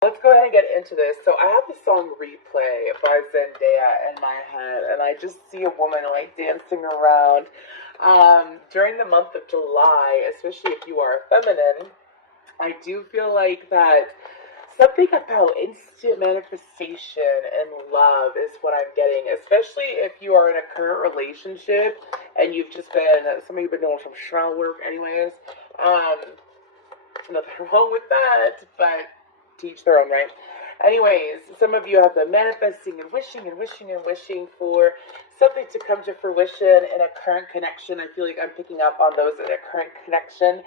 Let's go ahead and get into this. So I have the song Replay by Zendaya in my head, and I just see a woman like dancing around. During the month of July, especially if you are feminine, I do feel like that something about instant manifestation and love is what I'm getting, especially if you are in a current relationship and you've just been, some of you have been doing some shadow work anyways. Um, Nothing wrong with that, but teach their own, right? Anyways, some of you have been manifesting and wishing and wishing and wishing for something to come to fruition in a current connection. I feel like I'm picking up on those in a current connection.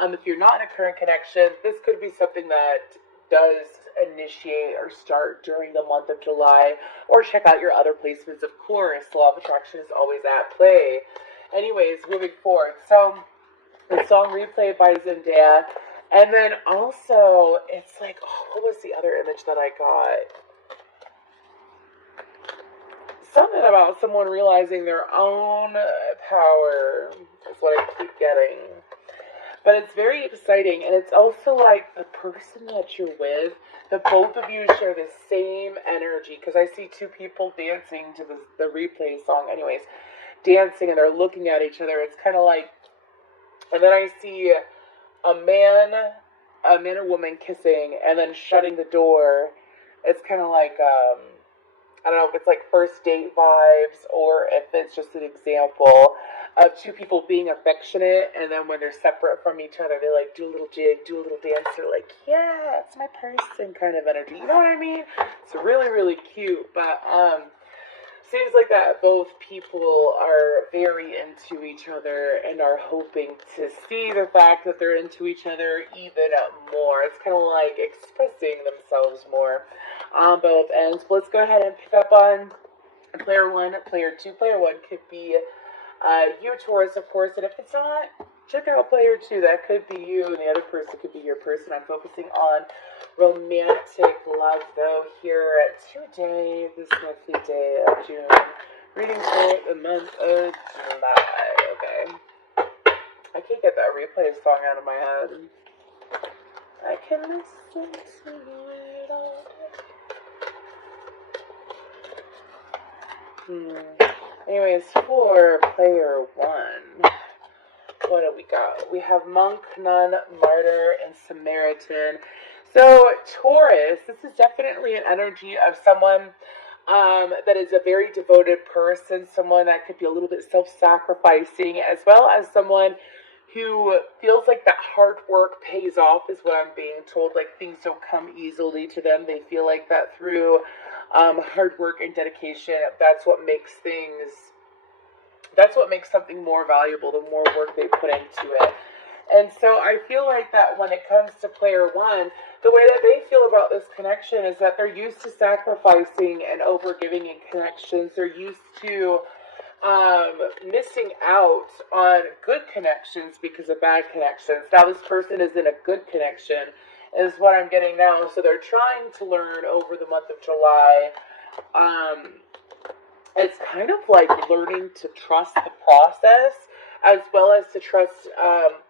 If you're not in a current connection, this could be something that does initiate or start during the month of July, or check out your other placements, of course. Law of attraction is always at play. Anyways, moving forward. So, the song Replay by Zendaya. And then also, it's like, oh, what was the other image that I got? Something about someone realizing their own power is what I keep getting. But it's very exciting, and it's also like the person that you're with, the both of you share the same energy, because I see two people dancing to the Replay song anyways, dancing, and they're looking at each other. It's kind of like, and then I see a man and woman kissing and then shutting the door. It's kind of like, I don't know if it's like first date vibes or if it's just an example of two people being affectionate, and then when they're separate from each other, they like do a little jig, do a little dance. They're like, yeah, it's my person kind of energy. You know what I mean? It's really, really cute. But seems like that both people are very into each other and are hoping to see the fact that they're into each other even more. It's kind of like expressing themselves more on both ends. But let's go ahead and pick up on player one, player two. Player one could be you, Taurus, of course, and if it's not, check out player two. That could be you, and the other person could be your person. I'm focusing on romantic love, though, here today, this lovely day of June. Reading for the month of July. Okay. I can't get that Replay song out of my head. I can listen to it all day. Anyways, for player one, what do we got? We have monk, nun, martyr, and Samaritan. So, Taurus, this is definitely an energy of someone that is a very devoted person, someone that could be a little bit self-sacrificing, as well as someone who feels like that hard work pays off, is what I'm being told. Like, things don't come easily to them. They feel like that through hard work and dedication, that's what makes something more valuable, the more work they put into it. And so I feel like that when it comes to player one, the way that they feel about this connection is that they're used to sacrificing and overgiving in connections. They're used to missing out on good connections because of bad connections. Now this person is in a good connection, is what I'm getting now. So they're trying to learn over the month of July. It's kind of like learning to trust the process as well as to trust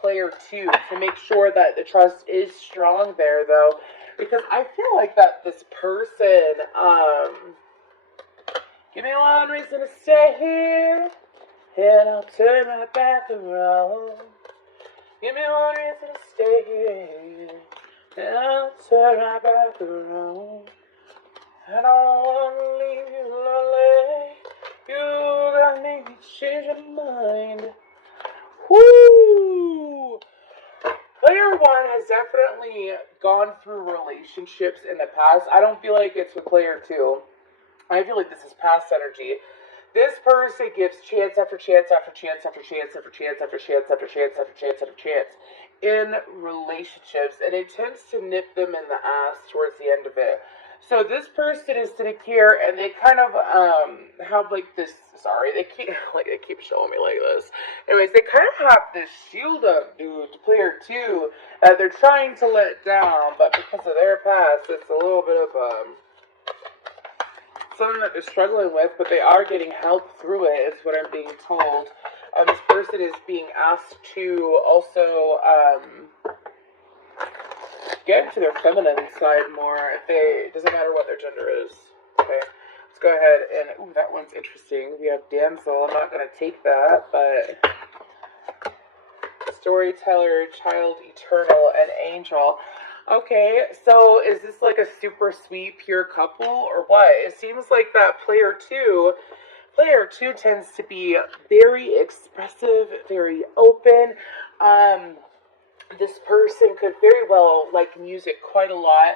player two, to make sure that the trust is strong there, though, because I feel like that this person, give me one reason to stay here, and I'll turn my back around. Give me one reason to stay here, and I'll turn my back around. I don't want to leave you lonely. You gotta make me change your mind. Woo! Player one has definitely gone through relationships in the past. I don't feel like it's with player two. I feel like this is past energy. This person gives chance after chance after chance after chance after chance after chance after chance after chance after chance in relationships, and it tends to nip them in the ass towards the end of it. So this person is sitting here, and they kind of have like this. Sorry, they keep showing me like this. Anyways, they kind of have this shield up, dude, to player two that they're trying to let down, but because of their past, it's a little bit of something that they're struggling with. But they are getting help through it, is what I'm being told. This person is being asked to also get into their feminine side more. If it doesn't matter what their gender is. Okay, let's go ahead and, ooh, that one's interesting. We have damsel. I'm not going to take that, but storyteller, child, eternal, and angel. Okay, so is this like a super sweet, pure couple, or what? It seems like that player two tends to be very expressive, very open. This person could very well like music quite a lot.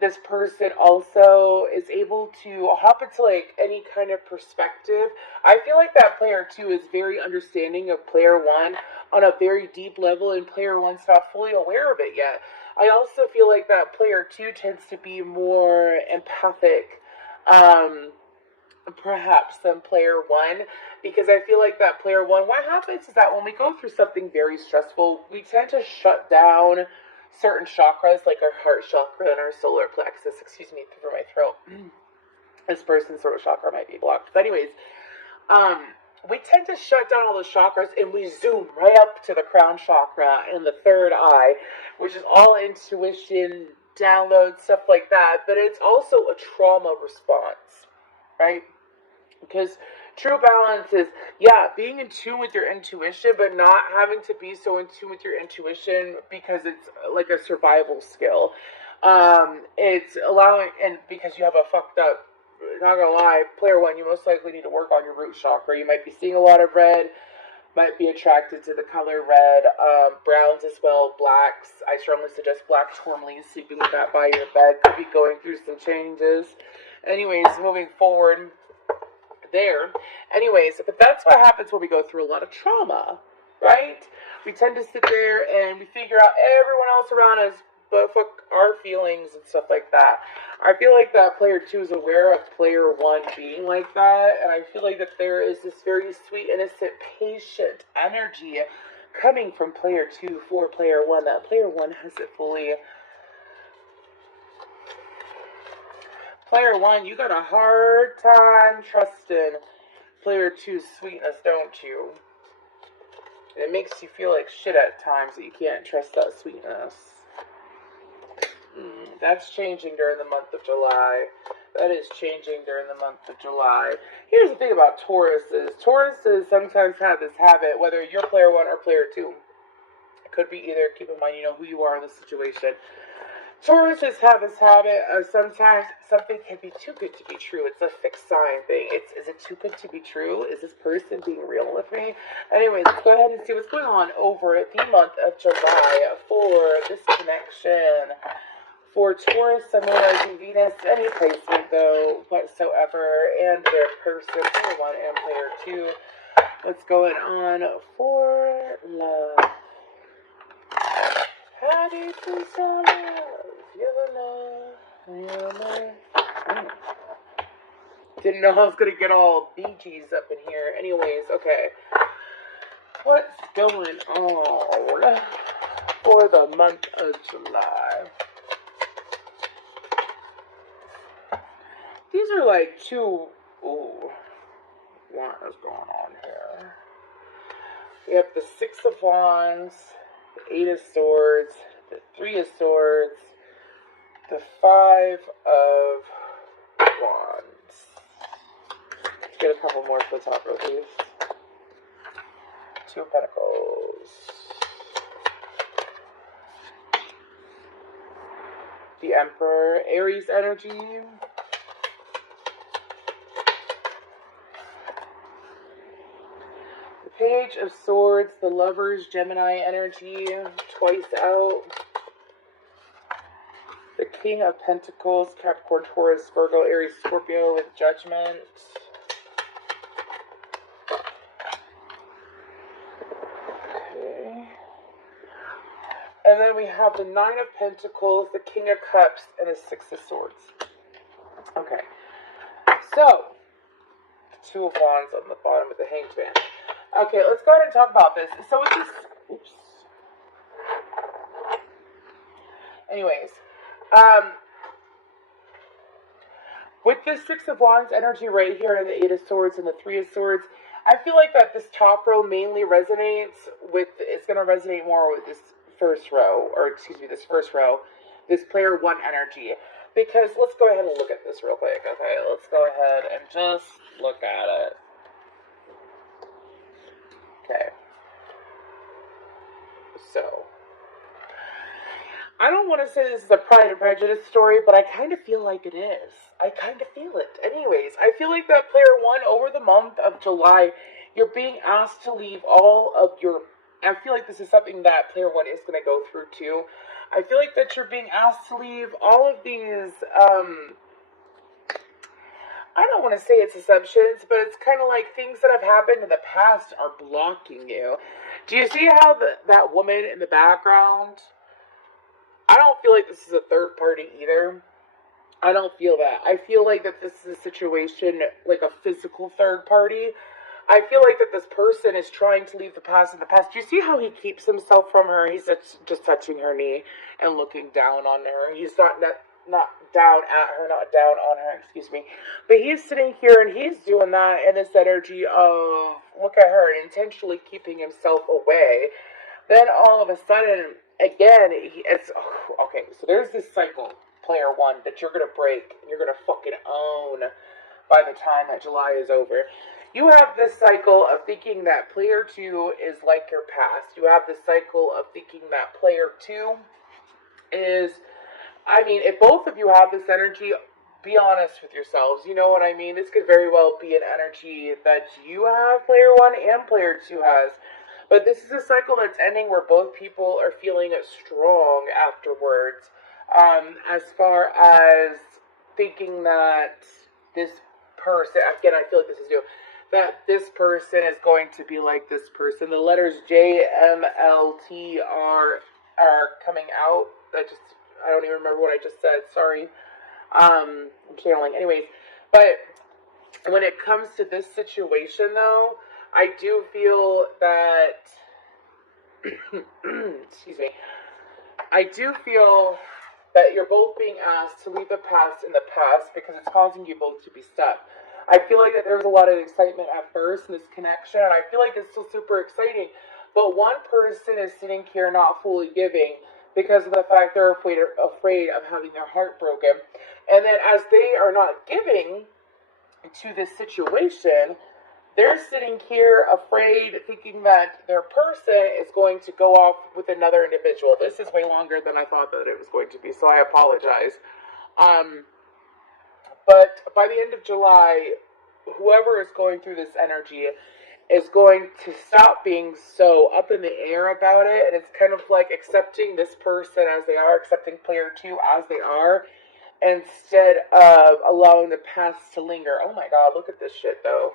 This person also is able to hop into like any kind of perspective. I feel like that player two is very understanding of player one on a very deep level, and player one's not fully aware of it yet. I also feel like that player two tends to be more empathic, perhaps than player one, because I feel like that player one, what happens is that when we go through something very stressful, we tend to shut down certain chakras, like our heart chakra and our solar plexus. Excuse me for my throat. This person's throat chakra might be blocked. But anyways, we tend to shut down all the chakras and we zoom right up to the crown chakra and the third eye, which is all intuition, download, stuff like that. But it's also a trauma response, right? Because true balance is, yeah, being in tune with your intuition, but not having to be so in tune with your intuition because it's like a survival skill. It's allowing, and because you have a fucked up, not gonna lie, player one, you most likely need to work on your root chakra. You might be seeing a lot of red, might be attracted to the color red, browns as well, blacks. I strongly suggest black tourmaline, sleeping with that by your bed. Could be going through some changes. Anyways, moving forward there. Anyways, but that's what happens when we go through a lot of trauma, right? We tend to sit there and we figure out everyone else around us, but fuck our feelings and stuff like that. I feel like that player two is aware of player one being like that, and I feel like that there is this very sweet, innocent, patient energy coming from player two for player one, that player one hasn't fully. Player one, you got a hard time trusting player two's sweetness, don't you? And it makes you feel like shit at times that you can't trust that sweetness. That's changing during the month of July. That is changing during the month of July. Here's the thing about Tauruses. Tauruses sometimes have this habit, whether you're player one or player two. It could be either. Keep in mind, you know who you are in the situation. Tauruses have this habit of sometimes something can be too good to be true. It's a fixed sign thing. Is it too good to be true? Is this person being real with me? Anyways, let's go ahead and see what's going on over the month of July for this connection. For Taurus, Sun, Moon, Rising, Venus, any placement though whatsoever, and their person, player one and player two. What's going on for love? How deep is your love? Your love. Didn't know I was gonna get all Bee Gees up in here. Anyways, okay. What's going on for the month of July? These are like two. Ooh, what is going on here? We have the Six of Wands, the Eight of Swords, the Three of Swords, the Five of Wands. Let's get a couple more for the top row, please. Two of Pentacles. The Emperor, Aries energy. Page of Swords, the Lovers, Gemini energy, twice out. The King of Pentacles, Capricorn, Taurus, Virgo, Aries, Scorpio with Judgment. Okay. And then we have the Nine of Pentacles, the King of Cups, and the Six of Swords. Okay. So, the Two of Wands on the bottom with the Hanged Man. Okay, let's go ahead and talk about this. So with this, oops. Anyways, with this Six of Wands energy right here and the Eight of Swords and the Three of Swords, I feel like that this top row mainly resonates with, it's going to resonate more with this first row, or excuse me, this first row, this player one energy. Because let's go ahead and look at this real quick. Okay, let's go ahead and just look at it. Okay. So, I don't want to say this is a Pride and Prejudice story, but I kind of feel like it is. I kind of feel it. Anyways, I feel like that player one, over the month of July, you're being asked to leave all of your... I feel like this is something that player one is going to go through too. I feel like that you're being asked to leave all of these, I don't want to say it's assumptions, but it's kind of like things that have happened in the past are blocking you. Do you see how that woman in the background... I don't feel like this is a third party either. I don't feel that. I feel like that this is a situation like a physical third party. I feel like that this person is trying to leave the past in the past. Do you see how he keeps himself from her? He's just touching her knee and looking down on her. He's not down at her, not down on her, excuse me. But he's sitting here and he's doing that in this energy of, look at her, intentionally keeping himself away. Then all of a sudden, again, it's, okay, so there's this cycle, player one, that you're going to break, and you're going to fucking own by the time that July is over. You have this cycle of thinking that player two is like your past. You have this cycle of thinking that player two is, I mean, if both of you have this energy, be honest with yourselves. You know what I mean? This could very well be an energy that you have, player one, and player two has. But this is a cycle that's ending where both people are feeling strong afterwards. As far as thinking that this person, again, I feel like this is new, that this person is going to be like this person. The letters J, M, L, T, R are coming out. I don't even remember what I just said. Sorry. I'm channeling. Anyways, but when it comes to this situation, though, I do feel that, excuse me, I do feel that you're both being asked to leave the past in the past because it's causing you both to be stuck. I feel like that there was a lot of excitement at first in this connection, and I feel like it's still super exciting, but one person is sitting here not fully giving because of the fact they're afraid of having their heart broken. And then as they are not giving to this situation, they're sitting here afraid, thinking that their person is going to go off with another individual. This is way longer than I thought that it was going to be, so I apologize. But by the end of July, whoever is going through this energy is going to stop being so up in the air about it, and it's kind of like accepting this person as they are, accepting player two as they are, instead of allowing the past to linger. Oh my god, look at this shit, though.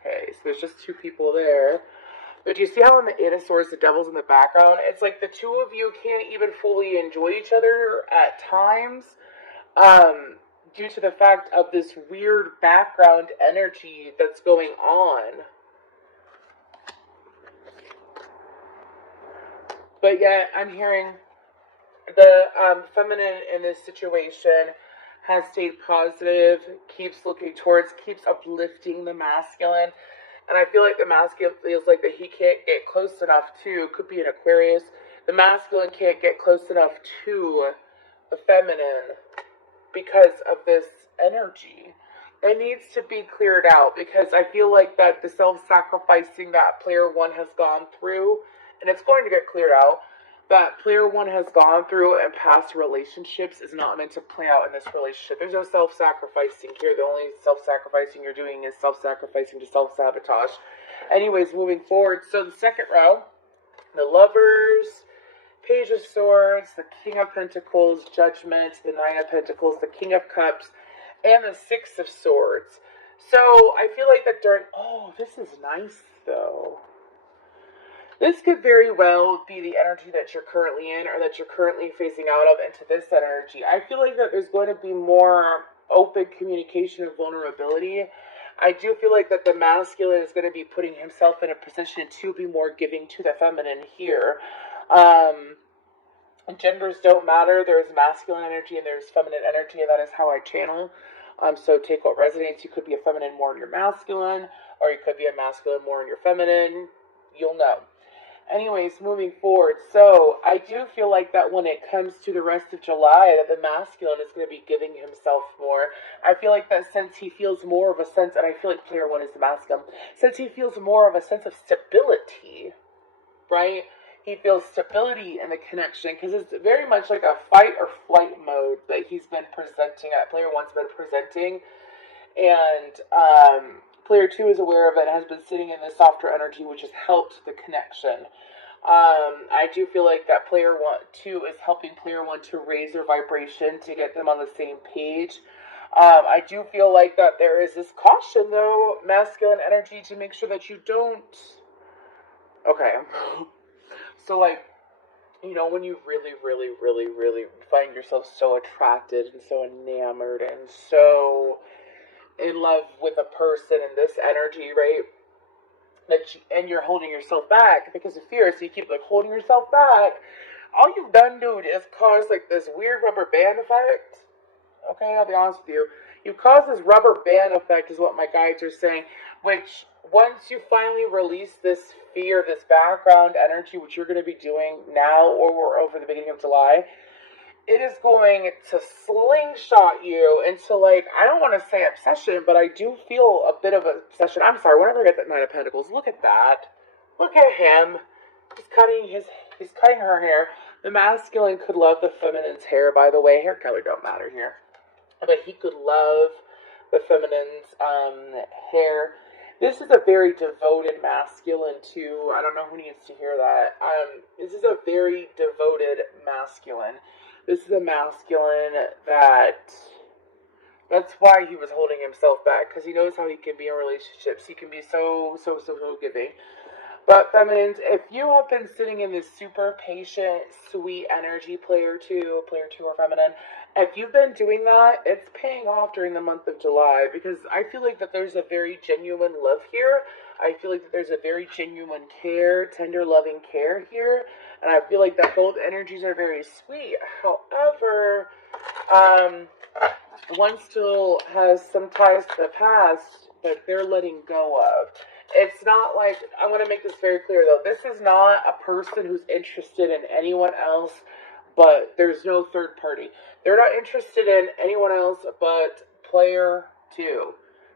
Okay, so there's just two people there. But do you see how in the Eight of Swords, the Devil's in the background? It's like the two of you can't even fully enjoy each other at times, due to the fact of this weird background energy that's going on. But yet, I'm hearing the feminine in this situation has stayed positive, keeps looking towards, keeps uplifting the masculine. And I feel like the masculine feels like that he can't get close enough to, could be an Aquarius, the masculine can't get close enough to the feminine because of this energy. It needs to be cleared out because I feel like that the self-sacrificing that player one has gone through, and it's going to get cleared out, that player one has gone through in past relationships is not meant to play out in this relationship. There's no self-sacrificing here. The only self-sacrificing you're doing is self-sacrificing to self-sabotage. Anyways, moving forward. So the second row, the Lovers, Page of Swords, the King of Pentacles, Judgment, the Nine of Pentacles, the King of Cups, and the Six of Swords. So I feel like that during... Oh, this is nice, though. This could very well be the energy that you're currently in or that you're currently phasing out of into this energy. I feel like that there's going to be more open communication and vulnerability. I do feel like that the masculine is going to be putting himself in a position to be more giving to the feminine here. Genders don't matter. There is masculine energy and there's feminine energy, and that is how I channel. So take what resonates. You could be a feminine more in your masculine, or you could be a masculine more in your feminine. You'll know. Anyways, moving forward, so I do feel like that when it comes to the rest of July, that the masculine is going to be giving himself more. I feel like that since he feels more of a sense, and I feel like player one is the masculine, since he feels more of a sense of stability, right? He feels stability in the connection because it's very much like a fight or flight mode that he's been presenting at. Player one's been presenting, and player two is aware of it and has been sitting in the softer energy, which has helped the connection. I do feel like that player one, two is helping player one to raise their vibration to get them on the same page. I do feel like that there is this caution, though, masculine energy, to make sure that you don't. Okay. So, like, you know, when you really, really, really, really find yourself so attracted and so enamored and so in love with a person and this energy, right? And you're holding yourself back because of fear, so you keep like holding yourself back. All you've done, dude, is cause like this weird rubber band effect. Okay, I'll be honest with you. You've caused this rubber band effect, is what my guides are saying. Which once you finally release this fear, this background energy, which you're going to be doing now or over the beginning of July, it is going to slingshot you into, like, I don't want to say obsession, but I do feel a bit of obsession. I'm sorry, whenever I get that Knight of Pentacles, look at that. Look at him. He's cutting her hair. The masculine could love the feminine's hair, by the way. Hair color don't matter here. But he could love the feminine's hair. This is a very devoted masculine, too. I don't know who needs to hear that. This is a very devoted masculine. This is a masculine that's why he was holding himself back, because he knows how he can be in relationships. He can be so giving. But feminines, if you have been sitting in this super patient, sweet energy, player two or feminine, if you've been doing that, it's paying off during the month of July, because I feel like that there's a very genuine love here. I feel like that there's a very genuine care, tender, loving care here. And I feel like that both energies are very sweet. However, one still has some ties to the past that they're letting go of. It's not like, I want to make this very clear though, this is not a person who's interested in anyone else, but there's no third party. They're not interested in anyone else but player two.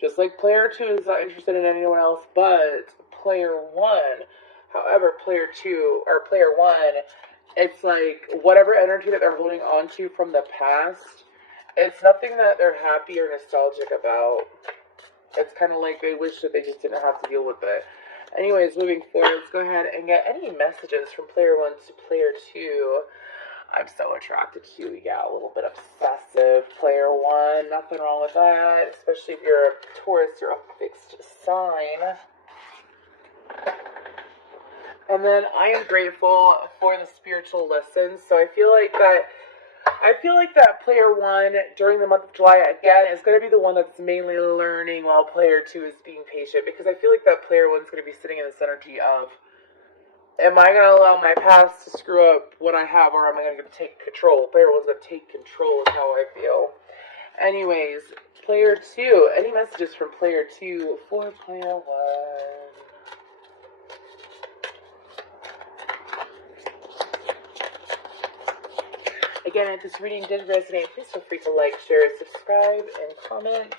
Just like player two is not interested in anyone else but player one. However, player two, or player one, it's like whatever energy that they're holding on to from the past, it's nothing that they're happy or nostalgic about. It's kind of like they wish that they just didn't have to deal with it. Anyways, moving forward, let's go ahead and get any messages from player one to player two. I'm so attracted to you. Yeah, a little bit obsessive. Player one, nothing wrong with that. Especially if you're a Taurus, you're a fixed sign. And then I am grateful for the spiritual lessons. So I feel like that player one during the month of July again is going to be the one that's mainly learning, while player two is being patient, because I feel like that player one's going to be sitting in this energy of, am I going to allow my past to screw up what I have, or am I going to take control? Player one's going to take control is how I feel. Anyways, player two, any messages from player two for player one? Again, if this reading did resonate, please feel free to like, share, subscribe, and comment.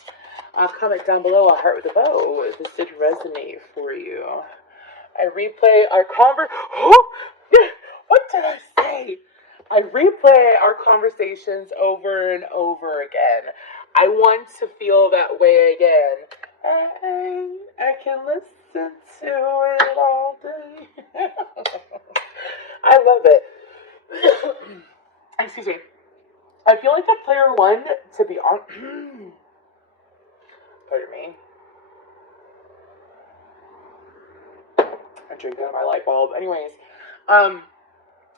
Comment down below a heart with a bow if this did resonate for you. I replay our what did I say? I replay our conversations over and over again. I want to feel that way again. I can listen to it all day. I love it. Excuse me. I feel like that player one, to be honest, pardon me. I'm drinking out of my light bulb. Anyways, I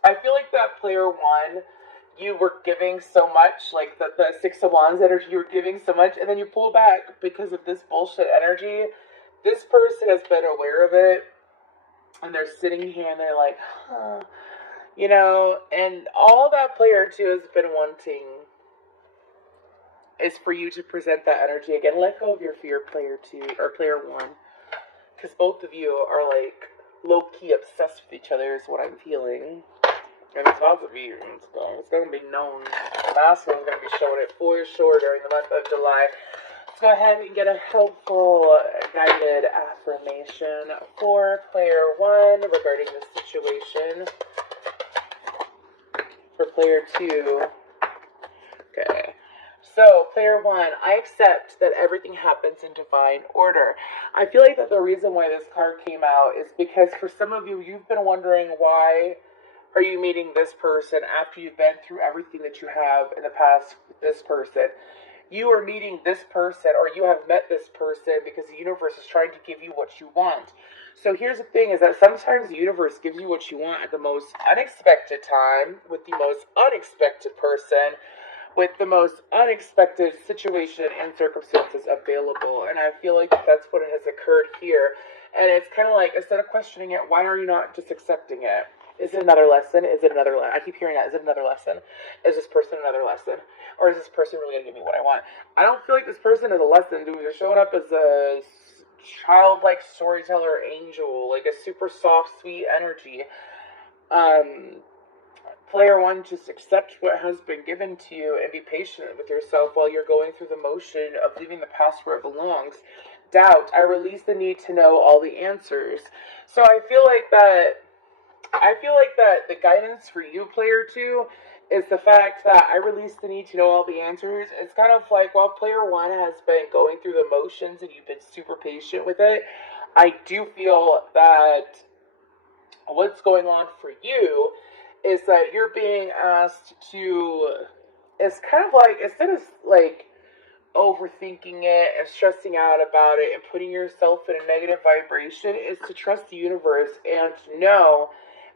feel like that player one, you were giving so much, like the Six of Wands energy, you were giving so much, and then you pull back because of this bullshit energy. This person has been aware of it, and they're sitting here and they're like, huh. You know, and all that player two has been wanting is for you to present that energy again. Let go of your fear, player two, or player one. Because both of you are like low-key obsessed with each other is what I'm feeling. And it's about to be, it's going to be known. The masculine is going to be showing it for sure during the month of July. Let's go ahead and get a helpful guided affirmation for player 1 regarding this situation. For player 2. Okay. So, player 1, I accept that everything happens in divine order. I feel like that the reason why this card came out is because for some of you, you've been wondering why are you meeting this person after you've been through everything that you have in the past with this person. You are meeting this person, or you have met this person because the universe is trying to give you what you want. So here's the thing, is that sometimes the universe gives you what you want at the most unexpected time, with the most unexpected person, with the most unexpected situation and circumstances available. And I feel like that's what has occurred here. And it's kind of like, instead of questioning it, why are you not just accepting it? Is it another lesson? Is it another lesson? I keep hearing that. Is it another lesson? Is this person another lesson? Or is this person really going to give me what I want? I don't feel like this person is a lesson, dude. They're showing up as a childlike storyteller angel, like a super soft, sweet energy. Player 1, just accept what has been given to you and be patient with yourself while you're going through the motion of leaving the past where it belongs. Doubt. I release the need to know all the answers. So I feel like that the guidance for you, player 2, is the fact that I release the need to know all the answers. It's kind of like, while player 1 has been going through the motions and you've been super patient with it, I do feel that what's going on for you is that you're being asked to, it's kind of like, instead of like overthinking it and stressing out about it and putting yourself in a negative vibration, is to trust the universe and to know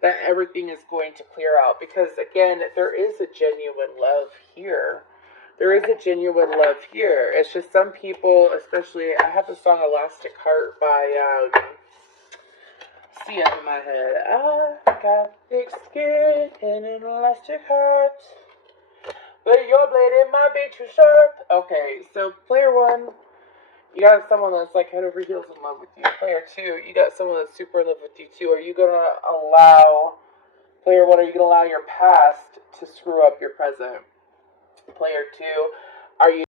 that everything is going to clear out. Because again, there is a genuine love here. There is a genuine love here. It's just some people, especially, I have the song Elastic Heart by, see it in my head. I got thick skin and an elastic heart, but your blade, it might be too sharp. Okay, so player 1, you got someone that's like head over heels in love with you. Player 2, you got someone that's super in love with you too. Are you going to allow, player 1, are you going to allow your past to screw up your present? Player 2, are you